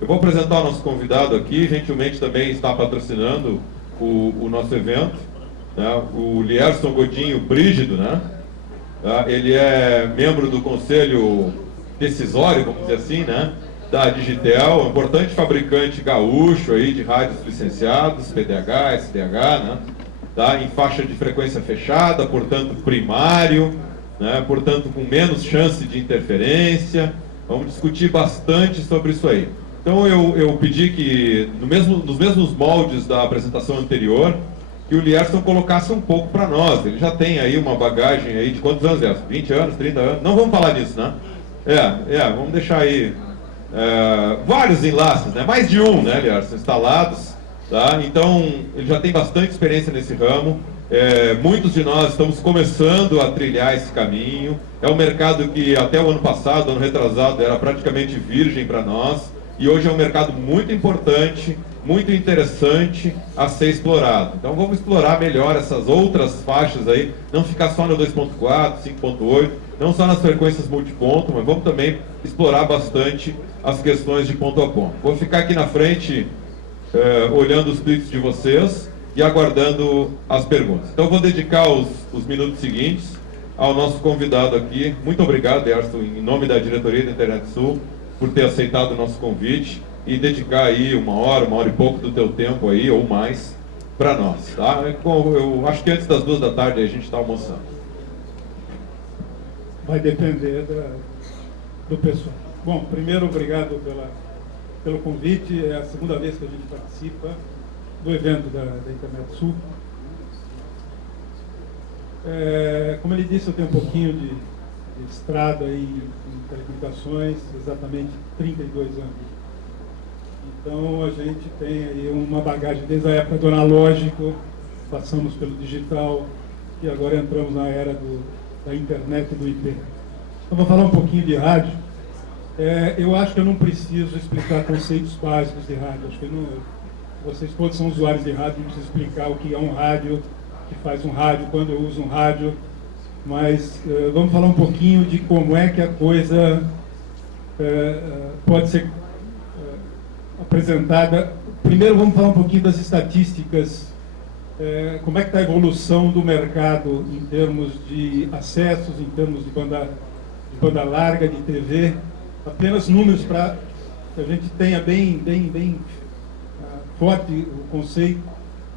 Eu vou apresentar o nosso convidado aqui, gentilmente também está patrocinando o nosso evento, né? O Lierson Godinho Brígido, né? Ele é membro do conselho decisório, vamos dizer assim, né? Da Digitel, um importante fabricante gaúcho aí de rádios licenciados, PDH, SDH, né? Tá? Em faixa de frequência fechada, portanto primário, né? Portanto com menos chance de interferência. Vamos discutir bastante sobre isso aí. Então eu pedi que, nos mesmos moldes da apresentação anterior, que o Lierson colocasse um pouco para nós. Ele já tem aí uma bagagem aí de quantos anos, Lierson? 20 anos, 30 anos? Não vamos falar disso, né? Vamos deixar aí vários enlaces, né? Mais de um, né, Lierson, instalados. Tá? Então, ele já tem bastante experiência nesse ramo. Muitos de nós estamos começando a trilhar esse caminho. É um mercado que até o ano passado, ano retrasado, era praticamente virgem para nós. E hoje é um mercado muito importante, muito interessante a ser explorado. Então vamos explorar melhor essas outras faixas aí, não ficar só no 2.4, 5.8, não só nas frequências multiponto, mas vamos também explorar bastante as questões de ponto a ponto. Vou ficar aqui na frente olhando os tweets de vocês e aguardando as perguntas. Então vou dedicar os minutos seguintes ao nosso convidado aqui. Muito obrigado, Lierson, em nome da diretoria da Internet Sul, por ter aceitado o nosso convite e dedicar aí uma hora e pouco do teu tempo aí, ou mais, para nós, tá? Eu acho que antes das 2 da tarde a gente está almoçando. Vai depender do pessoal. Bom, primeiro, obrigado pelo convite. É a segunda vez que a gente participa do evento da Internet Sul. Como ele disse, eu tenho um pouquinho de estrada aí em telecomunicações, exatamente 32 anos. Então a gente tem aí uma bagagem desde a época do analógico, passamos pelo digital e agora entramos na era da internet e do IP. Então vou falar um pouquinho de rádio. Eu acho que eu não preciso explicar conceitos básicos de rádio. Acho que vocês todos são usuários de rádio, não preciso explicar o que é um rádio, o que faz um rádio, quando eu uso um rádio. Mas vamos falar um pouquinho de como é que a coisa pode ser apresentada. Primeiro vamos falar um pouquinho das estatísticas, como é que está a evolução do mercado em termos de acessos, em termos de banda larga, de TV. Apenas números para que a gente tenha bem forte o conceito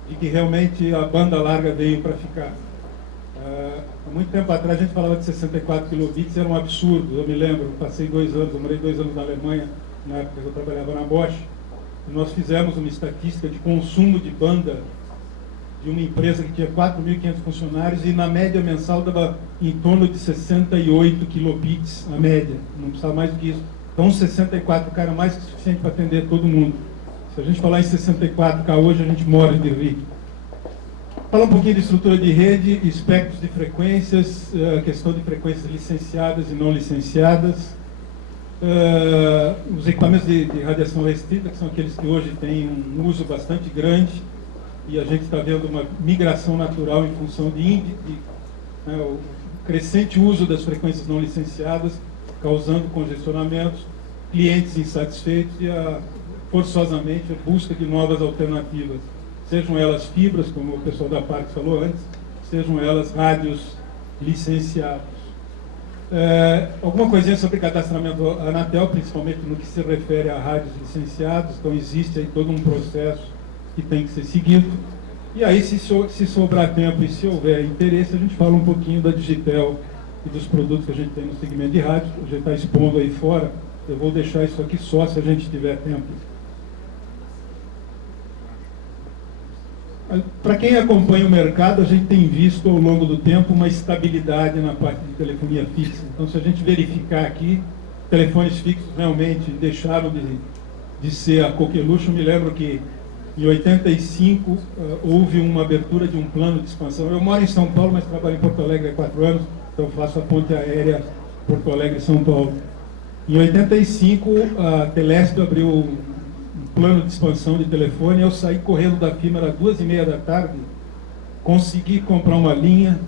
de que realmente a banda larga veio para ficar. Há muito tempo atrás a gente falava de 64 kilobits, era um absurdo. Eu me lembro, passei 2 anos, eu morei 2 anos na Alemanha, na época que eu trabalhava na Bosch, e nós fizemos uma estatística de consumo de banda de uma empresa que tinha 4.500 funcionários e na média mensal dava em torno de 68 kilobits a média, não precisava mais do que isso. Então 64K era mais que suficiente para atender todo mundo. Se a gente falar em 64K hoje, a gente morre de rir. Falar um pouquinho de estrutura de rede, espectros de frequências, questão de frequências licenciadas e não licenciadas, os equipamentos de radiação restrita, que são aqueles que hoje têm um uso bastante grande, e a gente está vendo uma migração natural em função o crescente uso das frequências não licenciadas, causando congestionamentos, clientes insatisfeitos e, forçosamente, a busca de novas alternativas. Sejam elas fibras, como o pessoal da Parque falou antes, sejam elas rádios licenciados. Alguma coisinha sobre cadastramento Anatel, principalmente no que se refere a rádios licenciados. Então existe aí todo um processo que tem que ser seguido. E aí, se sobrar tempo e se houver interesse, a gente fala um pouquinho da Digitel e dos produtos que a gente tem no segmento de rádio. A gente está expondo aí fora. Eu vou deixar isso aqui só se a gente tiver tempo. Para quem acompanha o mercado, a gente tem visto ao longo do tempo uma estabilidade na parte de telefonia fixa. Então, se a gente verificar aqui, telefones fixos realmente deixaram de ser a coqueluche. Eu me lembro que em 85 houve uma abertura de um plano de expansão. Eu moro em São Paulo, mas trabalho em Porto Alegre há 4 anos, então faço a ponte aérea Porto Alegre-São Paulo. Em 85, a Telesp abriu um plano de expansão de telefone. Eu saí correndo da firma, era 2h30 da tarde, consegui comprar uma linha,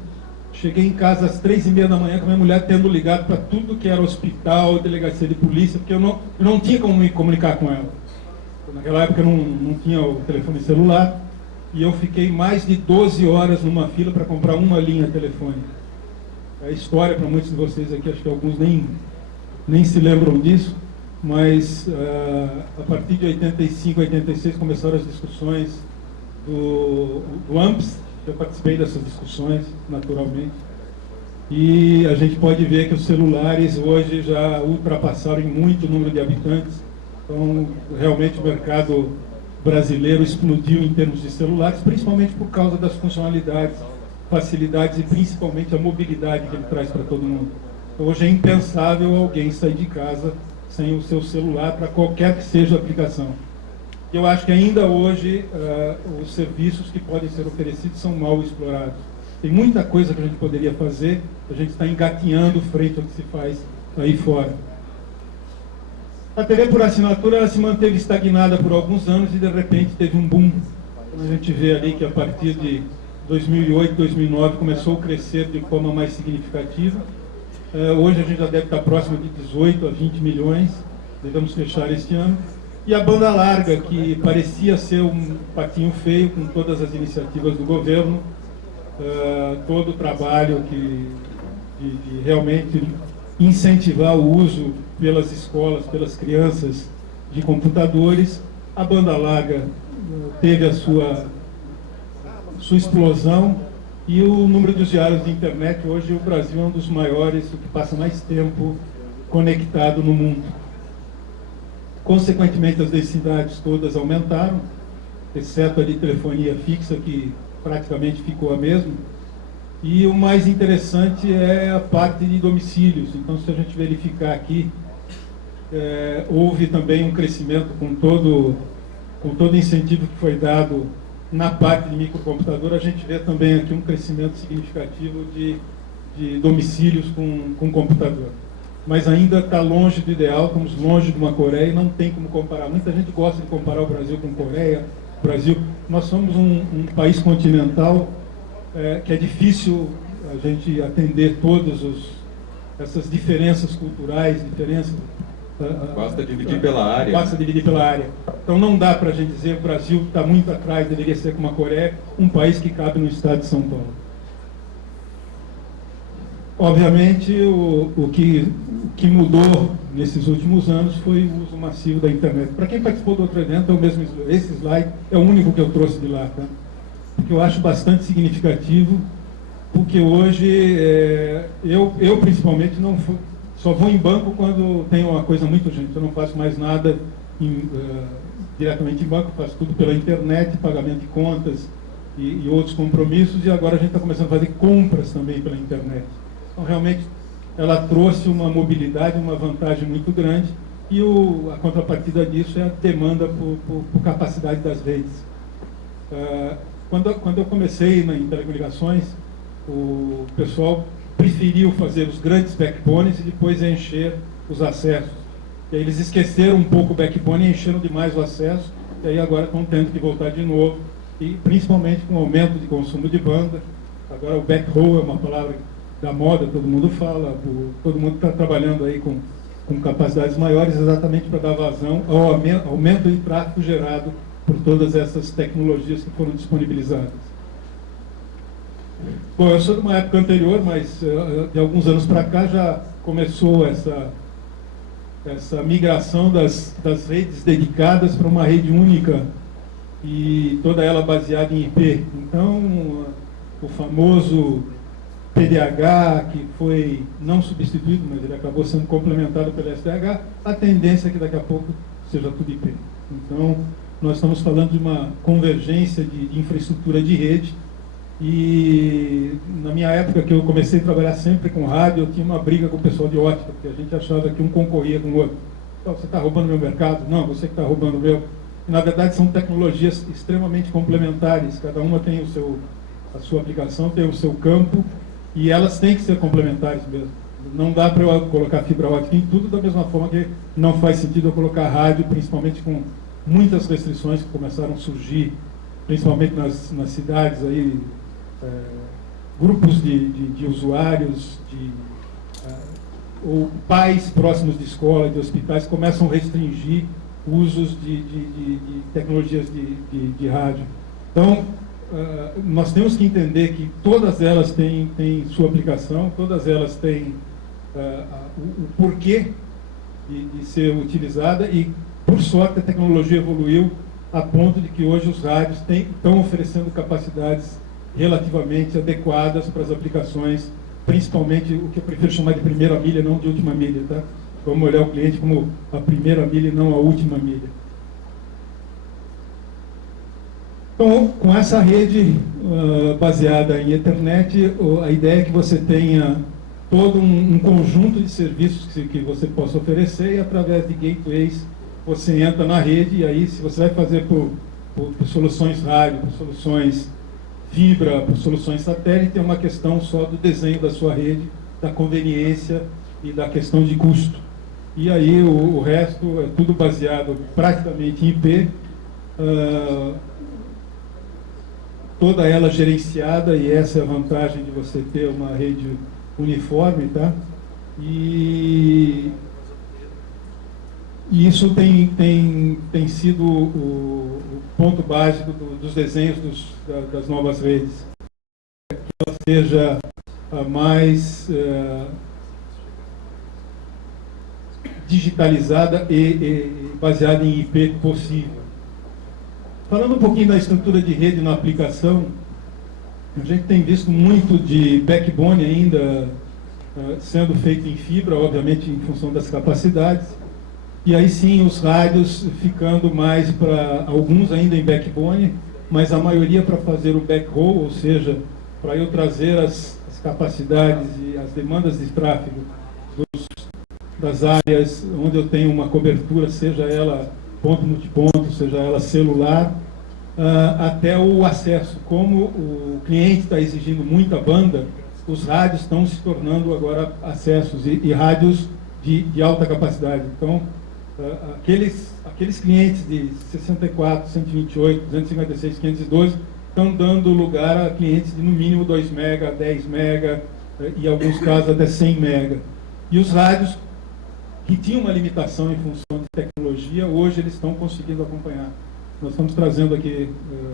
cheguei em casa às 3h30 da manhã com a minha mulher tendo ligado para tudo que era hospital, delegacia de polícia, porque eu não tinha como me comunicar com ela. Naquela época não tinha o telefone celular, e eu fiquei mais de 12 horas numa fila para comprar uma linha telefônica. É história para muitos de vocês aqui, acho que alguns nem se lembram disso, mas a partir de 85, 86 começaram as discussões do AMPS. Eu participei dessas discussões, naturalmente, e a gente pode ver que os celulares hoje já ultrapassaram em muito o número de habitantes. Então, realmente o mercado brasileiro explodiu em termos de celulares, principalmente por causa das funcionalidades, facilidades e principalmente a mobilidade que ele traz para todo mundo. Então, hoje é impensável alguém sair de casa sem o seu celular para qualquer que seja a aplicação. Eu acho que ainda hoje os serviços que podem ser oferecidos são mal explorados. Tem muita coisa que a gente poderia fazer, a gente está engatinhando frente ao que se faz aí fora. A TV por assinatura ela se manteve estagnada por alguns anos e de repente teve um boom. Então, a gente vê ali que a partir de 2008, 2009 começou a crescer de forma mais significativa. Hoje a gente já deve estar próximo de 18 a 20 milhões, devemos fechar este ano. E a banda larga, que parecia ser um patinho feio com todas as iniciativas do governo, todo o trabalho de realmente incentivar o uso pelas escolas, pelas crianças, de computadores, a banda larga teve a sua explosão e o número de usuários de internet, hoje o Brasil é um dos maiores, o que passa mais tempo conectado no mundo. Consequentemente, as densidades todas aumentaram, exceto a de telefonia fixa, que praticamente ficou a mesma. E o mais interessante é a parte de domicílios. Então, se a gente verificar aqui, houve também um crescimento com todo o incentivo que foi dado na parte de microcomputador. A gente vê também aqui um crescimento significativo de domicílios com computador. Mas ainda está longe do ideal, estamos longe de uma Coreia, não tem como comparar. Muita gente gosta de comparar o Brasil com a Coreia. Nós somos um país continental que é difícil a gente atender todas essas diferenças culturais, basta dividir pela área. Basta dividir pela área. Então não dá para a gente dizer que o Brasil está muito atrás, deveria ser como a Coreia, um país que cabe no estado de São Paulo. Obviamente, o que mudou nesses últimos anos foi o uso massivo da internet. Para quem participou do outro evento, esse slide é o único que eu trouxe de lá, tá? Porque eu acho bastante significativo, porque hoje eu principalmente só vou em banco quando tem uma coisa muito urgente. Eu não faço mais nada diretamente em banco, faço tudo pela internet, pagamento de contas e outros compromissos, e agora a gente está começando a fazer compras também pela internet. Então, realmente, ela trouxe uma mobilidade, uma vantagem muito grande, e a contrapartida disso é a demanda por capacidade das redes. Quando eu comecei em telecomunicações, o pessoal preferiu fazer os grandes backbones e depois encher os acessos. E aí eles esqueceram um pouco o backbone e encheram demais o acesso, e aí agora estão tendo que voltar de novo, e principalmente com o aumento de consumo de banda. Agora o backhaul é uma palavra da moda, todo mundo fala, todo mundo está trabalhando aí com capacidades maiores exatamente para dar vazão ao aumento de tráfego gerado por todas essas tecnologias que foram disponibilizadas. Bom, eu sou de uma época anterior, mas de alguns anos para cá já começou essa migração das redes dedicadas para uma rede única e toda ela baseada em IP. Então, o famoso PDH, que foi não substituído, mas ele acabou sendo complementado pelo SDH, a tendência é que daqui a pouco seja tudo IP. Então, nós estamos falando de uma convergência de infraestrutura de rede, e na minha época que eu comecei a trabalhar sempre com rádio, eu tinha uma briga com o pessoal de ótica, porque a gente achava que um concorria com o outro. Então, você está roubando meu mercado? Não, você que está roubando o meu. E, na verdade, são tecnologias extremamente complementares, cada uma tem a sua aplicação, tem o seu campo, e elas têm que ser complementares mesmo. Não dá para eu colocar fibra ótica em tudo, da mesma forma que não faz sentido eu colocar rádio, principalmente com muitas restrições que começaram a surgir, principalmente nas cidades, aí, grupos de usuários, ou pais próximos de escola, de hospitais, começam a restringir usos de tecnologias de rádio. Então, nós temos que entender que todas elas têm sua aplicação, todas elas têm o porquê de ser utilizada e, por sorte, a tecnologia evoluiu a ponto de que hoje os rádios estão oferecendo capacidades relativamente adequadas para as aplicações, principalmente o que eu prefiro chamar de primeira milha, não de última milha, tá? Vamos olhar o cliente como a primeira milha e não a última milha. Então, com essa rede baseada em Ethernet, a ideia é que você tenha todo um conjunto de serviços que você possa oferecer, e através de gateways você entra na rede, e aí se você vai fazer por soluções rádio, por soluções fibra, por soluções satélite, é uma questão só do desenho da sua rede, da conveniência e da questão de custo. E aí o resto é tudo baseado praticamente em IP, toda ela gerenciada, e essa é a vantagem de você ter uma rede uniforme, tá? E isso tem sido o ponto básico dos desenhos das novas redes. Que ela seja a mais digitalizada e baseada em IP possível. Falando um pouquinho da estrutura de rede na aplicação, a gente tem visto muito de backbone ainda sendo feito em fibra, obviamente em função das capacidades, e aí sim os rádios ficando mais para alguns ainda em backbone, mas a maioria para fazer o backhaul, ou seja, para eu trazer as capacidades e as demandas de tráfego das áreas onde eu tenho uma cobertura, seja ela ponto multiponto, seja ela celular, até o acesso. Como o cliente está exigindo muita banda, os rádios estão se tornando agora acessos e rádios de alta capacidade. Então, aqueles clientes de 64, 128, 256, 512 estão dando lugar a clientes de no mínimo 2 mega, 10 mega e em alguns casos até 100 mega. E os rádios que tinham uma limitação em função de tecnologia, hoje eles estão conseguindo acompanhar. Nós estamos trazendo aqui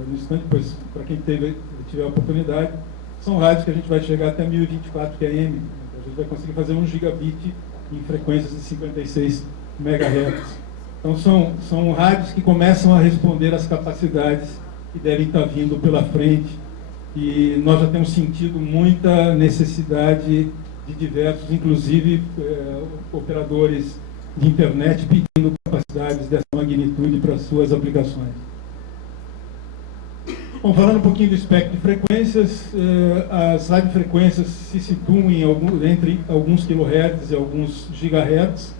no instante, pois para quem tiver a oportunidade, são rádios que a gente vai chegar até 1024 QM, a gente vai conseguir fazer 1 gigabit em frequências de 56 MHz. Então são rádios que começam a responder às capacidades que devem estar vindo pela frente, e nós já temos sentido muita necessidade de diversos, inclusive operadores de internet pedindo capacidades dessa magnitude para suas aplicações. Bom, falando um pouquinho do espectro de frequências, as radiofrequências se situam entre alguns kHz e alguns gigahertz.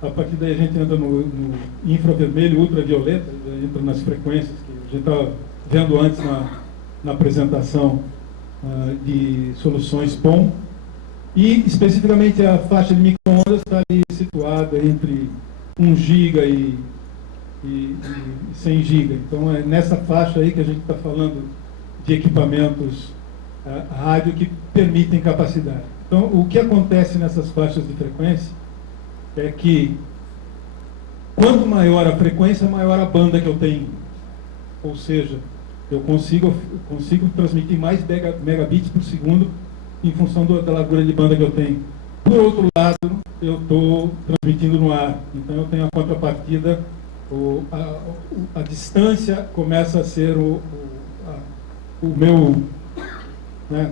A partir daí a gente entra no infravermelho, ultravioleta, entra nas frequências que a gente estava vendo antes na apresentação de soluções PON. E especificamente a faixa de micro-ondas está ali situada entre 1 giga e 100 giga. Então é nessa faixa aí que a gente está falando de equipamentos rádio que permitem capacidade. Então o que acontece nessas faixas de frequência é que quanto maior a frequência, maior a banda que eu tenho. Ou seja, eu consigo transmitir mais megabits por segundo em função da largura de banda que eu tenho. Por outro lado, eu estou transmitindo no ar. Então eu tenho a contrapartida, a distância começa a ser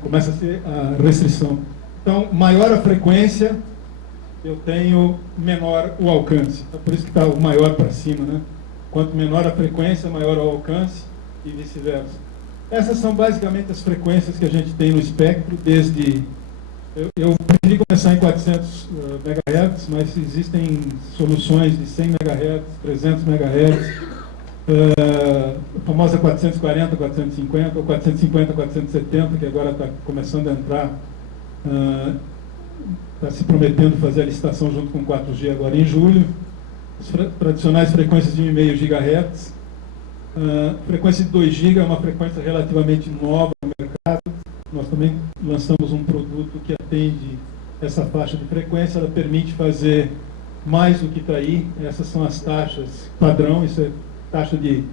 começa a ser a restrição. Então, maior a frequência, eu tenho menor o alcance. Então, por isso que está o maior para cima, né? Quanto menor a frequência, maior o alcance e vice-versa. Essas são basicamente as frequências que a gente tem no espectro, desde... Eu preferi começar em 400 MHz, mas existem soluções de 100 MHz, 300 MHz, a famosa 440, 450, ou 450, 470, que agora está começando a entrar, está se prometendo fazer a licitação junto com 4G agora em julho. As tradicionais frequências de 1,5 GHz. Frequência de 2 GB é uma frequência relativamente nova no mercado. Nós também lançamos um produto que atende essa faixa de frequência. Ela permite fazer mais do que está aí. Essas são as taxas padrão, isso é taxa de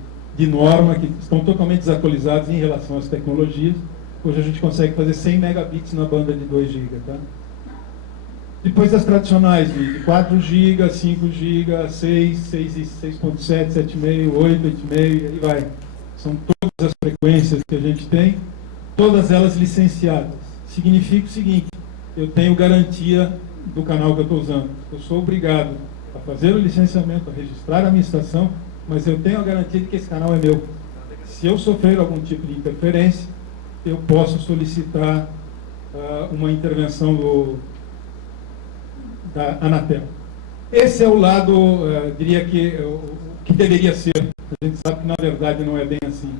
norma, que estão totalmente desatualizadas em relação às tecnologias. Hoje a gente consegue fazer 100 megabits na banda de 2 GB. Tá? Depois as tradicionais, de 4 GB, 5 GB, 6, 6.7, 7,5, 8, 8,5, e aí vai. São todas as frequências que a gente tem, todas elas licenciadas. Significa o seguinte, eu tenho garantia do canal que eu estou usando. Eu sou obrigado a fazer o licenciamento, a registrar a minha estação, mas eu tenho a garantia de que esse canal é meu. Se eu sofrer algum tipo de interferência, eu posso solicitar uma intervenção da Anatel. Esse é o lado, diria que deveria ser. A gente sabe que na verdade não é bem assim.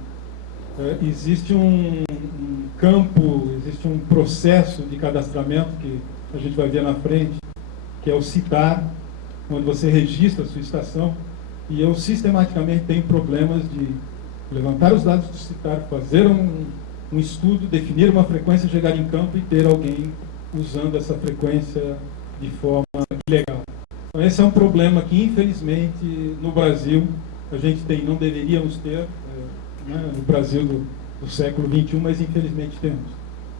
Existe um campo, existe um processo de cadastramento que a gente vai ver na frente, que é o CITAR, onde você registra a sua estação, e eu sistematicamente tenho problemas de levantar os dados do CITAR, fazer um estudo, definir uma frequência, chegar em campo e ter alguém usando essa frequência de forma ilegal. Então esse é um problema que infelizmente no Brasil a gente tem, não deveríamos ter, né, no Brasil do século XXI, mas infelizmente temos.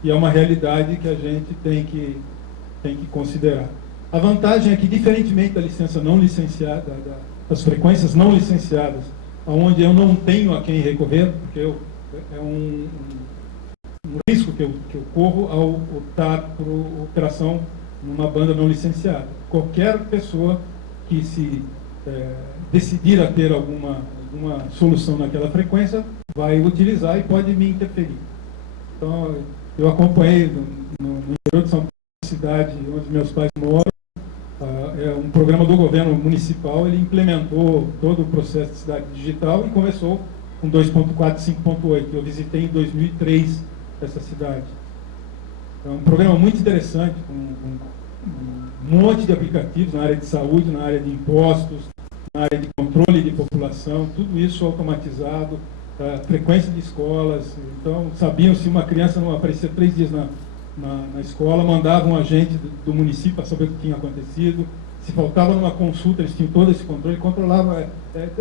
E é uma realidade que a gente tem que considerar. A vantagem é que, diferentemente da licença não licenciada, das frequências não licenciadas, onde eu não tenho a quem recorrer, porque é um risco que eu corro ao optar por operação numa banda não licenciada. Qualquer pessoa que se decidir a ter alguma solução naquela frequência vai utilizar e pode me interferir. Então, eu acompanhei no interior de São Paulo, cidade onde meus pais moram, é um programa do governo municipal, ele implementou todo o processo de cidade digital e começou com 2.4 e 5.8. Eu visitei em 2003 essa cidade. É um programa muito interessante, com um monte de aplicativos na área de saúde, na área de impostos, na área de controle de população, tudo isso automatizado, frequência de escolas. Então, sabiam se uma criança não aparecia 3 dias na escola, mandavam um agente do município para saber o que tinha acontecido. Se faltava numa consulta, eles tinham todo esse controle, controlava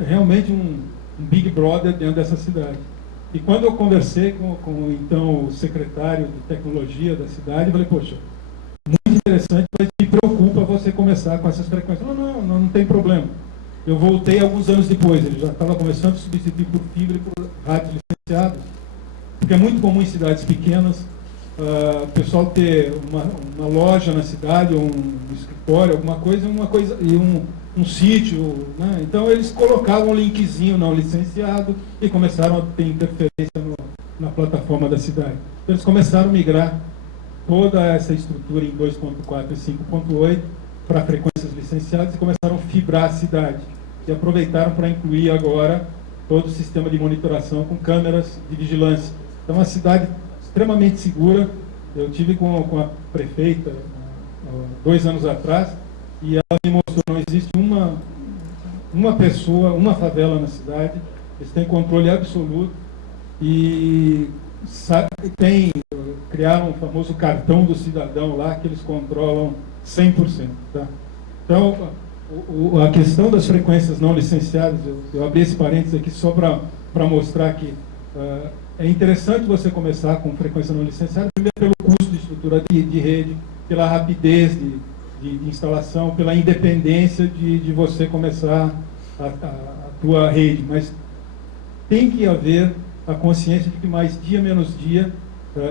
realmente um Big Brother dentro dessa cidade. E quando eu conversei com então, o secretário de tecnologia da cidade, eu falei, poxa, muito interessante, mas me preocupa você começar com essas frequências. Não tem problema. Eu voltei alguns anos depois, ele já estava começando a substituir por fibra e por rádios licenciados, porque é muito comum em cidades pequenas o pessoal ter uma loja na cidade, ou um escritório, alguma coisa e um sítio, né? Então eles colocavam um linkzinho não licenciado e começaram a ter interferência na plataforma da cidade. Então eles começaram a migrar toda essa estrutura em 2.4 e 5.8 para frequências licenciadas e começaram a fibrar a cidade. E aproveitaram para incluir agora todo o sistema de monitoração com câmeras de vigilância. Então, uma cidade extremamente segura. Eu tive com a prefeita 2 anos atrás e ela me mostrou que não existe uma pessoa, uma favela na cidade. Eles têm controle absoluto e criaram o famoso cartão do cidadão lá, que eles controlam 100%. Tá? Então, a questão das frequências não licenciadas, eu abri esse parênteses aqui só para mostrar que é interessante você começar com frequência não licenciada, primeiro pelo custo de estrutura de rede, pela rapidez de instalação, pela independência de você começar a tua rede, mas tem que haver a consciência de que mais dia menos dia,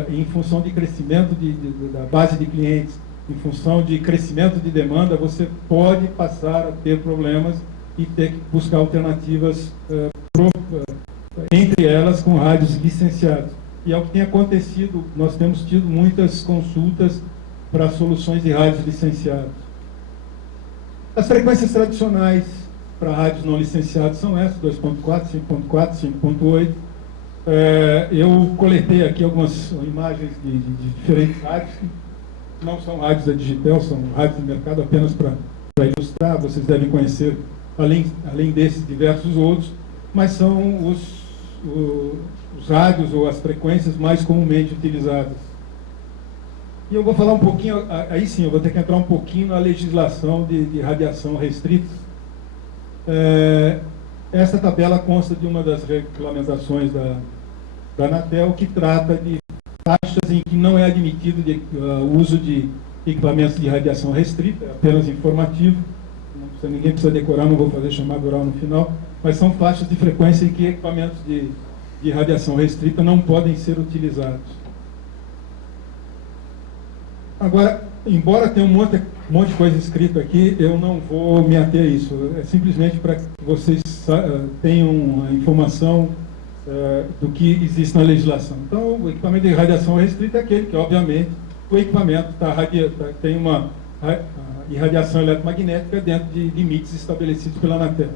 em função de crescimento da base de clientes, em função de crescimento de demanda, você pode passar a ter problemas e ter que buscar alternativas, entre elas com rádios licenciados. E é o que tem acontecido, nós temos tido muitas consultas para soluções de rádios licenciados. As frequências tradicionais para rádios não licenciados são essas, 2.4, 5.4, 5.8. Eu coletei aqui algumas imagens de diferentes rádios, não são rádios da Digitel, são rádios de mercado apenas para ilustrar, vocês devem conhecer, além desses, diversos outros, mas são os rádios ou as frequências mais comumente utilizadas. E eu vou falar um pouquinho, aí sim, eu vou ter que entrar um pouquinho na legislação de radiação restrita. Essa tabela consta de uma das regulamentações da Anatel, que trata de taxas em que não é admitido o uso de equipamentos de radiação restrita, é apenas informativo. Ninguém precisa decorar, não vou fazer chamada oral no final, mas são faixas de frequência em que equipamentos de radiação restrita não podem ser utilizados. Agora, embora tenha um monte de coisa escrita aqui, eu não vou me ater a isso. É simplesmente para que vocês tenham a informação do que existe na legislação. Então, o equipamento de radiação restrita é aquele que, obviamente, o equipamento tem uma irradiação eletromagnética dentro de limites estabelecidos pela Anatel.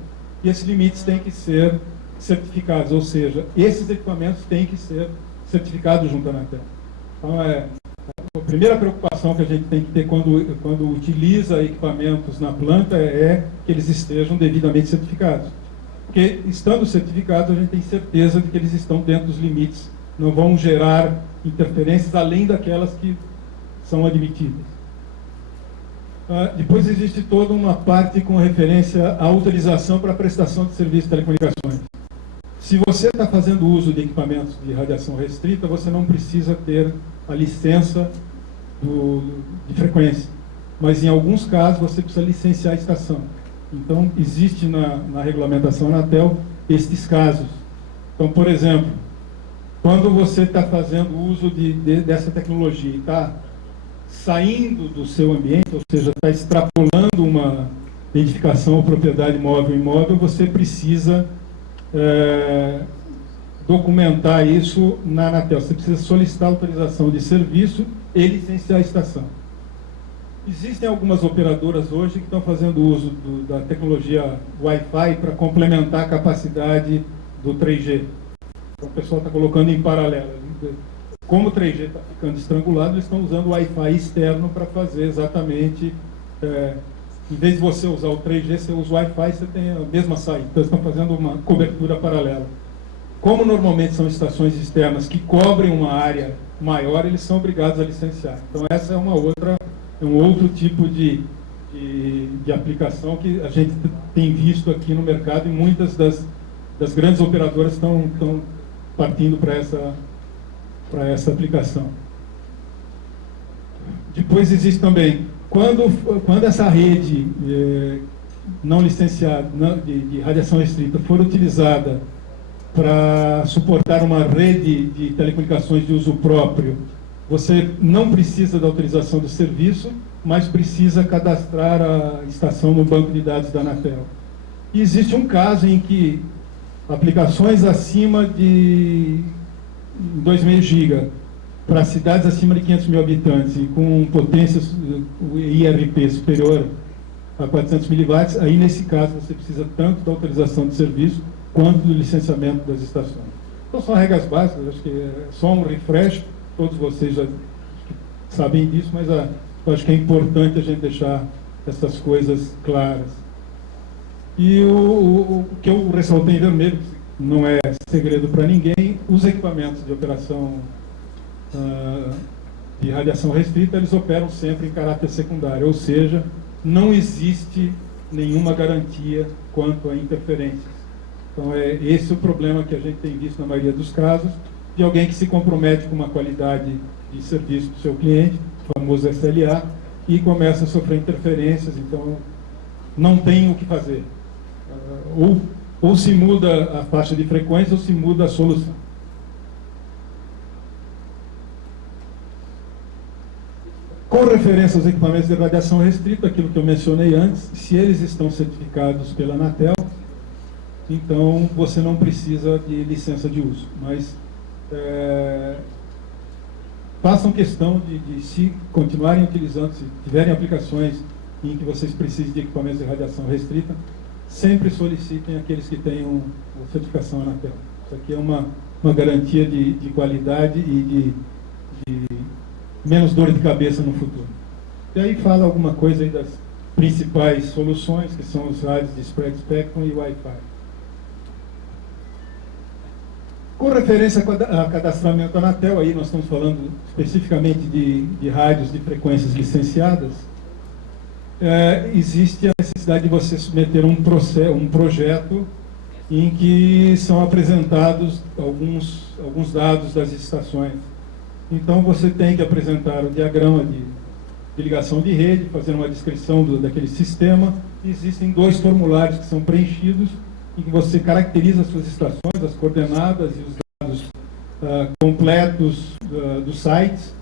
E esses limites têm que ser certificados, ou seja, esses equipamentos têm que ser certificados junto à Anatel. Então, a primeira preocupação que a gente tem que ter quando utiliza equipamentos na planta é que eles estejam devidamente certificados. Porque, estando certificados, a gente tem certeza de que eles estão dentro dos limites, não vão gerar interferências além daquelas que são admitidas. Depois existe toda uma parte com referência à autorização para prestação de serviço de telecomunicações. Se você está fazendo uso de equipamentos de radiação restrita, você não precisa ter a licença de frequência. Mas em alguns casos você precisa licenciar a estação. Então existe na regulamentação Anatel estes casos. Então, por exemplo, quando você está fazendo uso dessa tecnologia e está saindo do seu ambiente, ou seja, está extrapolando uma edificação ou propriedade móvel ou imóvel, você precisa documentar isso na Anatel. Você precisa solicitar autorização de serviço e licenciar a estação. Existem algumas operadoras hoje que estão fazendo uso da tecnologia Wi-Fi para complementar a capacidade do 3G. Então, o pessoal está colocando em paralelo. Como o 3G está ficando estrangulado, eles estão usando o Wi-Fi externo para fazer exatamente... em vez de você usar o 3G, você usa o Wi-Fi, você tem a mesma saída. Então, eles estão fazendo uma cobertura paralela. Como normalmente são estações externas que cobrem uma área maior, eles são obrigados a licenciar. Então, essa é um outro tipo de aplicação que a gente tem visto aqui no mercado, e muitas das grandes operadoras estão partindo para essa aplicação. Depois existe também, quando essa rede não licenciada de radiação restrita for utilizada para suportar uma rede de telecomunicações de uso próprio, você não precisa da autorização do serviço, mas precisa cadastrar a estação no banco de dados da Anatel. E existe um caso em que aplicações acima de 2,5 GB para cidades acima de 500 mil habitantes e com potência IRP superior a 400 miliwatts, aí nesse caso você precisa tanto da autorização de serviço quanto do licenciamento das estações. Então são regras básicas, acho que é só um refresh, todos vocês já sabem disso, mas eu acho que é importante a gente deixar essas coisas claras. E o que eu ressaltei em vermelho, não é segredo para ninguém, os equipamentos de operação de radiação restrita, eles operam sempre em caráter secundário, ou seja, não existe nenhuma garantia quanto a interferências. Então, esse é o problema que a gente tem visto na maioria dos casos, de alguém que se compromete com uma qualidade de serviço do seu cliente, o famoso SLA, e começa a sofrer interferências, então não tem o que fazer. Ou se muda a faixa de frequência, ou se muda a solução. Com referência aos equipamentos de radiação restrita, aquilo que eu mencionei antes, se eles estão certificados pela Anatel, então você não precisa de licença de uso. Mas façam questão de se continuarem utilizando, se tiverem aplicações em que vocês precisem de equipamentos de radiação restrita, sempre solicitem aqueles que tenham certificação Anatel. Isso aqui é uma garantia de qualidade e de menos dor de cabeça no futuro. E aí fala alguma coisa aí das principais soluções, que são os rádios de spread spectrum e Wi-Fi. Com referência a cadastramento da Anatel, aí nós estamos falando especificamente de rádios de frequências licenciadas, existe a necessidade de você submeter um projeto em que são apresentados alguns dados das estações. Então você tem que apresentar o diagrama de ligação de rede, fazer uma descrição daquele sistema. Existem 2 formulários que são preenchidos, em que você caracteriza as suas estações, as coordenadas e os dados completos dos sites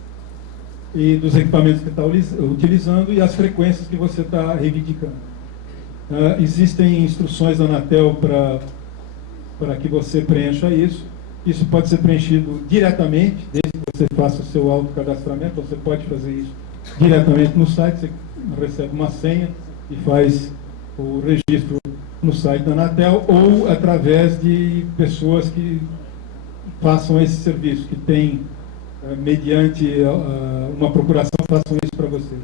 e dos equipamentos que está utilizando e as frequências que você está reivindicando. Existem instruções da Anatel para que você preencha isso. Isso pode ser preenchido diretamente, desde que você faça o seu autocadastramento. Você pode fazer isso diretamente no site, você recebe uma senha e faz o registro no site da Anatel, ou através de pessoas que façam esse serviço, que tem, mediante uma procuração, façam isso para vocês.